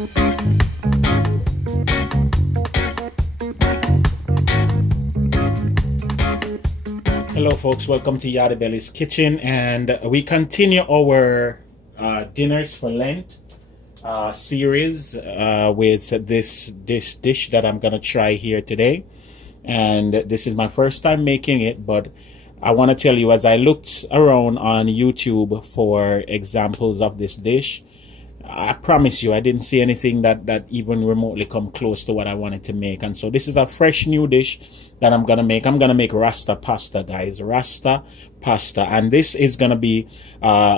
Hello folks, welcome to Yardie Belly's Kitchen, and we continue our dinners for Lent series with this dish that I'm gonna try here today. And this is my first time making it, but I want to tell you, as I looked around on YouTube for examples of this dish, I promise you I didn't see anything that even remotely come close to what I wanted to make. And so this is a fresh new dish that I'm gonna make. I'm gonna make Rasta Pasta, guys. Rasta Pasta. And this is gonna be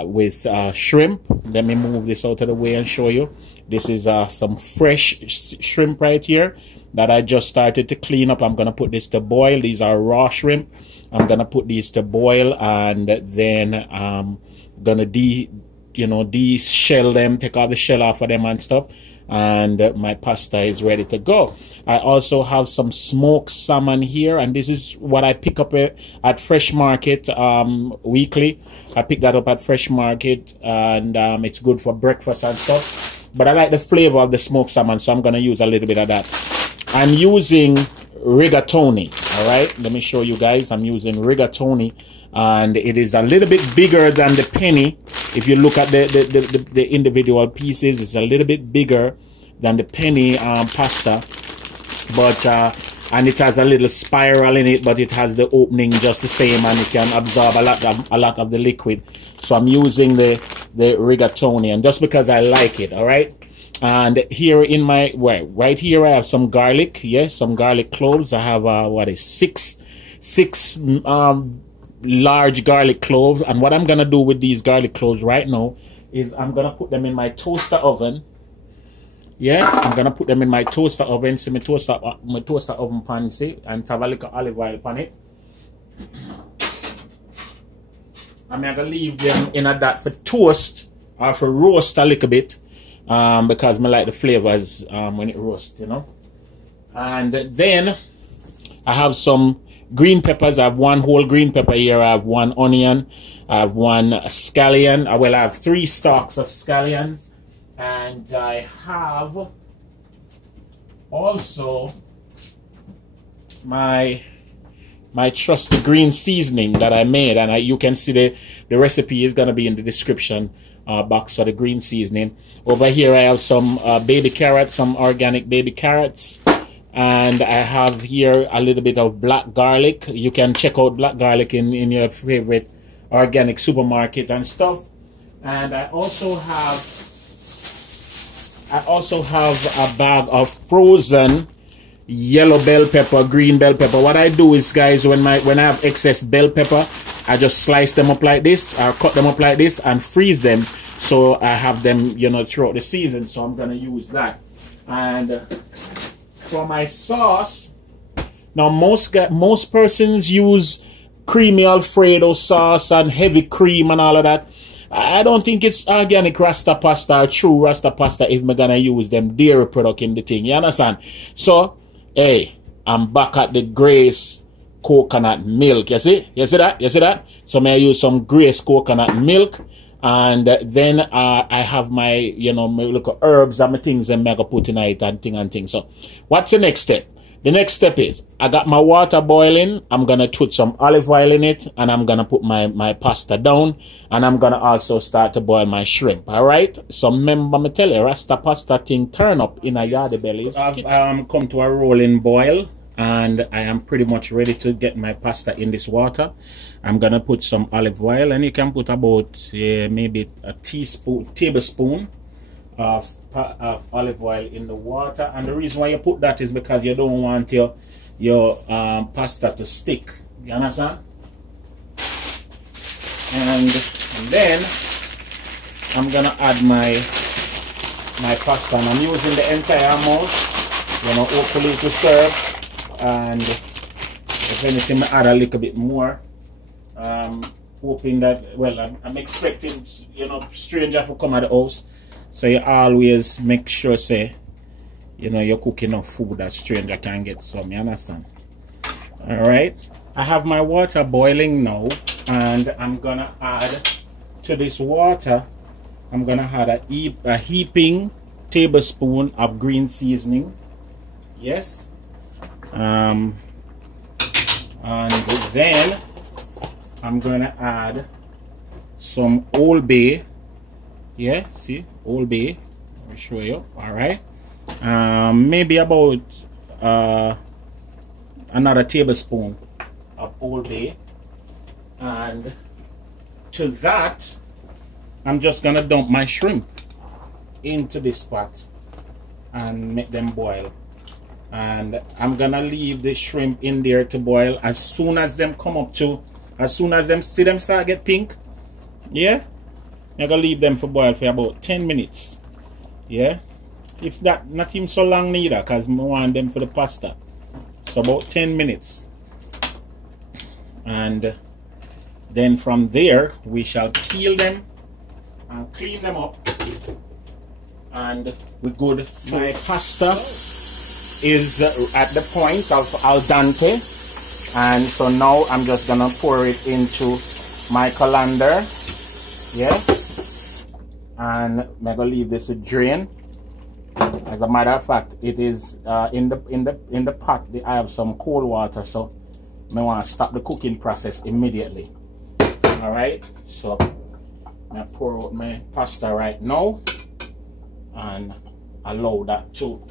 with shrimp. Let me move this out of the way and show you. This is some fresh shrimp right here that I just started to clean up. I'm gonna put this to boil. These are raw shrimp. I'm gonna put these to boil, and then I'm gonna de-shell them, take all the shell off of them and stuff, and my pasta is ready to go. I also have some smoked salmon here, and this is what I pick up at Fresh Market weekly. I pick that up at Fresh Market, and it's good for breakfast and stuff, but I like the flavor of the smoked salmon, so I'm gonna use a little bit of that. I'm using rigatoni. All right, let me show you guys. I'm using rigatoni, and it is a little bit bigger than the penny. If you look at the individual pieces, it's a little bit bigger than the penny pasta, but and it has a little spiral in it, but it has the opening just the same, and it can absorb a lot of the liquid. So I'm using the rigatoni, and just because I like it. All right. And here in my right here I have some garlic. Yes, some garlic cloves. I have what is six large garlic cloves. And what I'm gonna do with these garlic cloves right now is I'm gonna put them in my toaster oven. Yeah, I'm gonna put them in my toaster oven. See my toaster oven pan, see, and have a little olive oil on it. I'm gonna leave them in a that for toast or for roast a little bit. Because I like the flavors when it roasts, you know. And then I have some green peppers. I have one whole green pepper here. I have one onion. I have one scallion. I have 3 stalks of scallions. And I have also my trusty green seasoning that I made. And you can see the recipe is going to be in the description box for the green seasoning. Over here I have some baby carrots, some organic baby carrots, and I have here a little bit of black garlic. You can check out black garlic in your favorite organic supermarket and stuff. And I also have a bag of frozen yellow bell pepper, green bell pepper. What I do is, guys, when I have excess bell pepper, I just slice them up like this, or cut them up like this, and freeze them, so I have them, you know, throughout the season. So I'm gonna use that. And for my sauce, now most persons use creamy Alfredo sauce and heavy cream and all of that. I don't think it's organic Rasta Pasta or true Rasta Pasta if I'm gonna use them dairy product in the thing. You understand? So, hey, I'm back at the Grace coconut milk. You see? You see that? You see that? So may I use some Grace coconut milk, and then I have my, you know, my little herbs and my things and I put in it and thing. So what's the next step? The next step is I got my water boiling. I'm gonna put some olive oil in it, and I'm gonna put my pasta down, and I'm gonna also start to boil my shrimp. All right. So remember me tell you, Rasta Pasta thing turn up in a Yardie Belly's. I've come to a rolling boil, and I am pretty much ready to get my pasta in this water. I'm gonna put some olive oil, and you can put about maybe a tablespoon of olive oil in the water. And the reason why you put that is because you don't want your pasta to stick. You understand? And then I'm gonna add my pasta, and I'm using the entire amount, you know, hopefully to serve. And if anything, I add a little bit more. Hoping that, well, I'm expecting, you know, stranger to come at the house, so you always make sure, say, you know, you're cooking enough food that stranger can get some. You understand? All right. I have my water boiling now, and I'm gonna add to this water. I'm gonna add a heaping tablespoon of green seasoning. Yes. And then I'm gonna add some Old Bay. Yeah, see, Old Bay. I'll show you. All right. Maybe about another tablespoon of Old Bay. And to that, I'm just gonna dump my shrimp into this pot and make them boil. And I'm gonna leave the shrimp in there to boil. As soon as them come up to, as soon as them see them start get pink, yeah, I'm gonna leave them for boil for about 10 minutes. Yeah, if that, not even so long neither, because I want them for the pasta. So about 10 minutes. And then from there we shall peel them and clean them up, and we're good. My pasta is at the point of al dente, and so now I'm just gonna pour it into my colander. Yeah, and I'm gonna leave this to drain. As a matter of fact, it is in the pot. I have some cold water, so I want to stop the cooking process immediately. All right, so I pour out my pasta right now and allow that to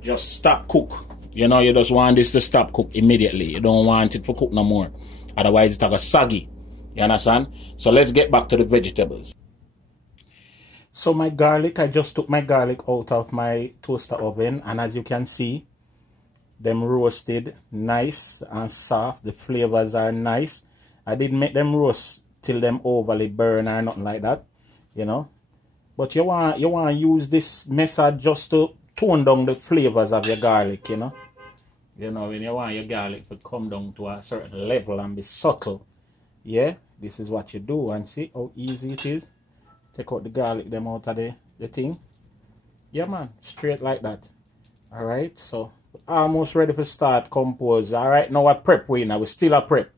just stop cook. You know, you just want this to stop cook immediately. You don't want it to cook no more, otherwise it's like soggy. You understand? So let's get back to the vegetables. So my garlic, I just took my garlic out of my toaster oven, and as you can see, them roasted nice and soft. The flavors are nice. I didn't make them roast till them overly burn or nothing like that, you know. But you want to use this method just to tone down the flavors of your garlic, you know. You know, when you want your garlic to come down to a certain level and be subtle, yeah, this is what you do. And see how easy it is. Take out the garlic them out of the thing. Yeah, man, straight like that. All right, so almost ready for start compose. All right, now what prep we now? We still a prep.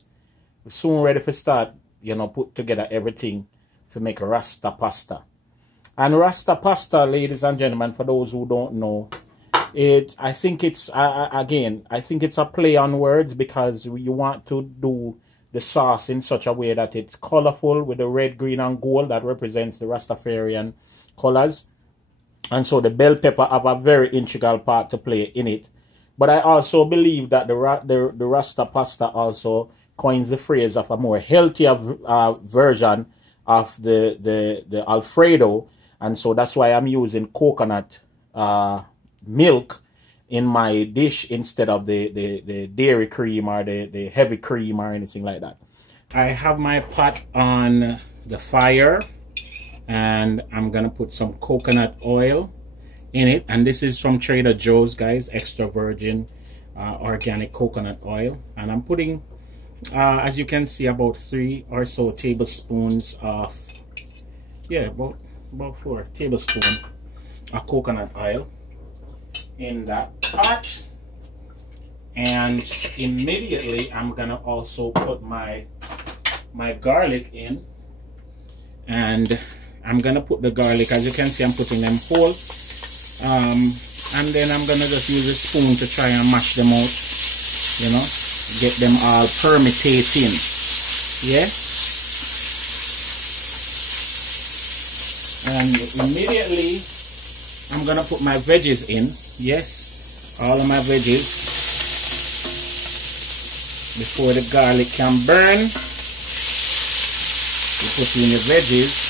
We're soon ready for start, you know, put together everything to make Rasta Pasta. And Rasta Pasta, ladies and gentlemen, for those who don't know, I think it's a play on words, because you want to do the sauce in such a way that it's colorful with the red, green, and gold that represents the Rastafarian colors. And so the bell pepper have a very integral part to play in it. But I also believe that the Rasta Pasta also coins the phrase of a more healthier version of the Alfredo. And so that's why I'm using coconut milk in my dish instead of the dairy cream or the heavy cream or anything like that. I have my pot on the fire, and I'm gonna put some coconut oil in it, and this is from Trader Joe's, guys, extra virgin organic coconut oil. And I'm putting as you can see, about 3 or so tablespoons of, yeah, about 4 tablespoons of coconut oil in that pot. And immediately I'm gonna also put my garlic in, and I'm gonna put the garlic, as you can see I'm putting them whole, and then I'm gonna just use a spoon to try and mash them out, you know, get them all permutating. Yeah, and immediately I'm gonna put my veggies in. Yes, all of my veggies before the garlic can burn. You put in your veggies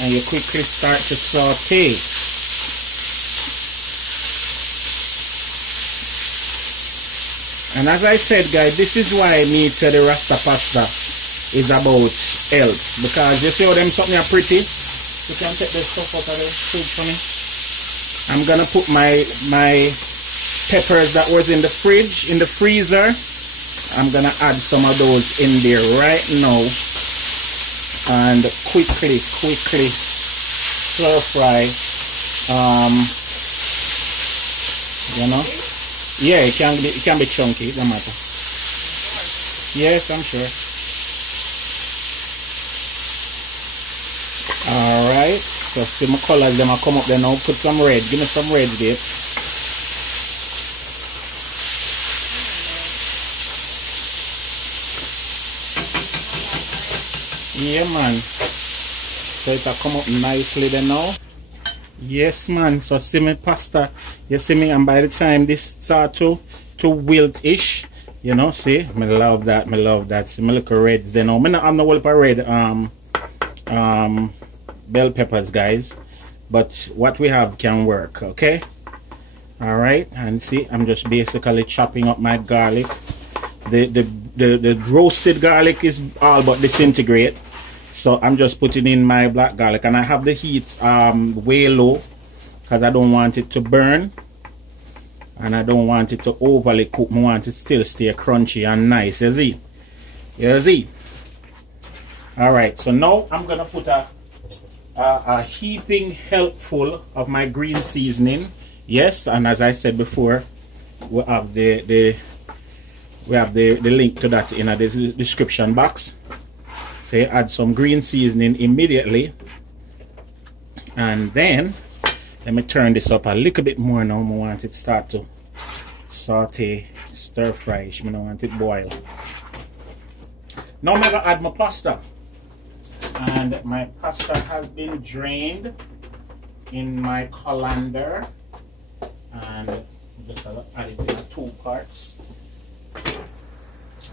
and you quickly start to saute. And as I said, guys, this is why me to the Rasta Pasta is about health, because you see how them something are pretty. You can take the stuff out of the soup for me. I'm gonna put my peppers that was in the fridge, in the freezer. I'm gonna add some of those in there right now, and quickly stir fry. You know, yeah, it can be chunky, it don't matter. Yes, I'm sure. All Alright, so see my colors, them I come up there now. Put some red. Give me some red there. Yeah, man. So it'll come up nicely there now. Yes, man. So see my pasta. You see me, and by the time this start to wilt-ish, you know, see, I love that. I love that. See my little reds there now. I'm not well for red bell peppers, guys, but what we have can work. Okay. All right, and see, I'm just basically chopping up my garlic. The roasted garlic is all but disintegrate, so I'm just putting in my black garlic, and I have the heat way low because I don't want it to burn and I don't want it to overly cook. I want it still stay crunchy and nice. You see? You see? All right, so now I'm gonna put a heaping helpful of my green seasoning. Yes, and as I said before, we have the link to that in the description box. So you add some green seasoning immediately, and then let me turn this up a little bit more now. I want it start to saute, stir fry. I don't want it boil. Now I'm gonna add my pasta, and my pasta has been drained in my colander, and I'm just gonna add it in 2 parts.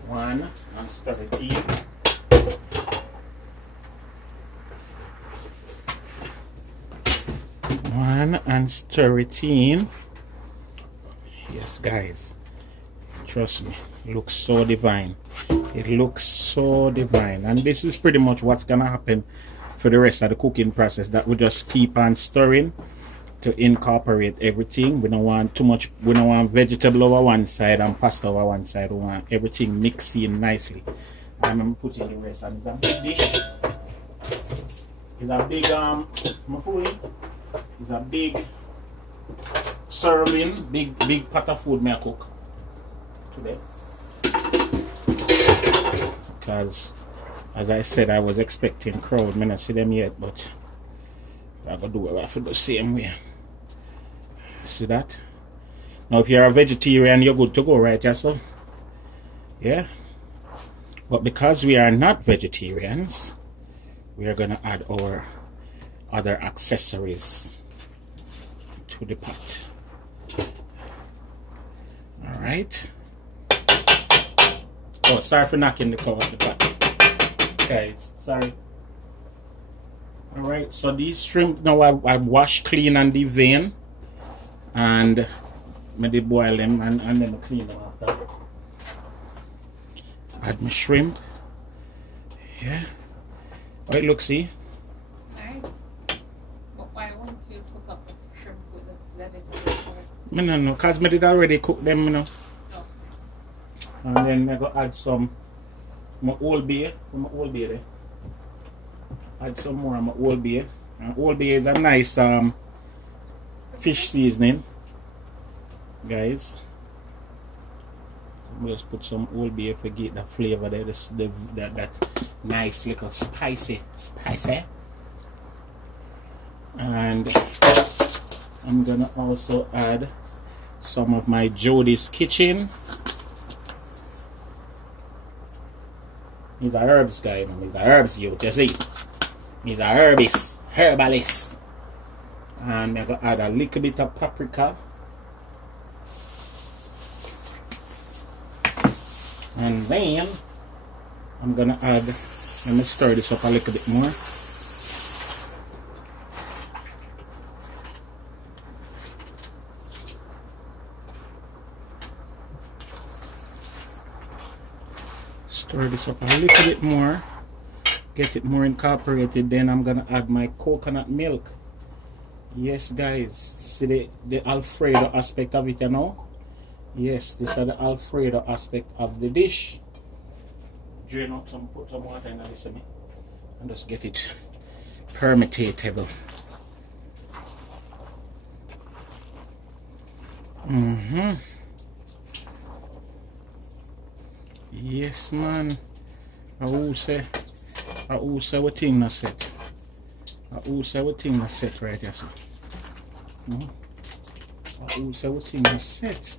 One and stir it in. One and stir it in. Yes, guys, trust me, it looks so divine. It looks so divine, and this is pretty much what's gonna happen for the rest of the cooking process. That we just keep on stirring to incorporate everything. We don't want too much. We don't want vegetable over one side and pasta over one side. We want everything mixed in nicely. I'm putting the rest, and it's a big dish. It's a big it's a big serving, big pot of food may I cook today. Because as I said, I was expecting crowd. I not see them yet, but I gotta do it for the same way. See that? Now if you're a vegetarian, you're good to go, right, Yasso? Yeah. But because we are not vegetarians, we are gonna add our other accessories to the pot. Alright. Oh, sorry for knocking the cover of the pot, guys, sorry. Alright, so these shrimp now I wash clean and devein, and maybe boil them and then I clean them after. Add my shrimp. Yeah. How it looks, see? Nice. But why won't you cook up the shrimp with the vegetables? No, because I did already cook them, you know. No. And then I go add some my Old Bay there. Add some more of my Old Bay. And Old Bay is a nice fish seasoning, guys. Just put some Old Bay to get the flavor there, that nice little spicy. And I'm gonna also add some of my Yardie's Kitchen. He's a herbs guy, man. He's a herbs youth, you see. He's a herbalist. And I'm gonna add a little bit of paprika. And then I'm gonna add, let me stir this up a little bit more. Stir this up a little bit more, get it more incorporated. Then I'm gonna add my coconut milk. Yes, guys, see the Alfredo aspect of it, you know. Yes, this is the Alfredo aspect of the dish. Drain out some, put some water in this and just get it permeatable. Yes, man. I will say what thing I said. I also what thing I set right here, so. I also what thing I set.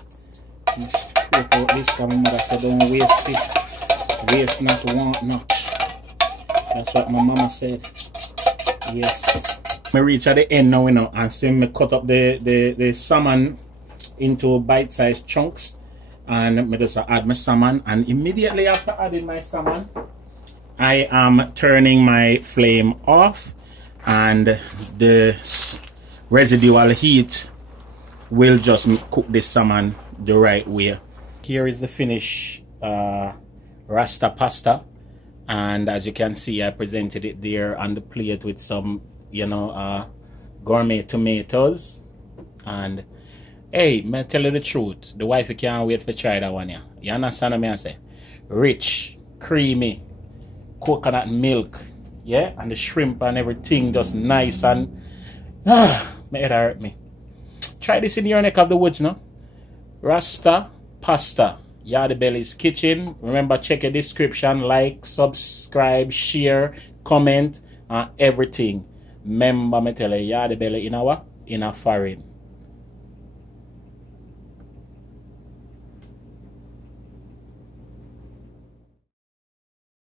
Just scrape out this because my mother said don't waste it. Waste not, want not. That's what my mama said. Yes. I reach at the end now, you know, and see me cut up the salmon into bite-sized chunks, and I just add my salmon, and immediately after adding my salmon, I am turning my flame off, and the residual heat will just cook the salmon the right way. Here is the finished Rasta Pasta, and as you can see, I presented it there on the plate with some, you know, gourmet tomatoes. And hey, me tell you the truth, the wife can't wait for try that one. Yeah, you understand what I say? Rich, creamy, coconut milk, yeah, and the shrimp and everything just nice, and my head hurt me. Try this in your neck of the woods, no? Rasta Pasta, Yardie Belly's Kitchen. Remember, check the description, like, subscribe, share, comment, and everything. Remember, me tell you, Yardie Belly in a foreign.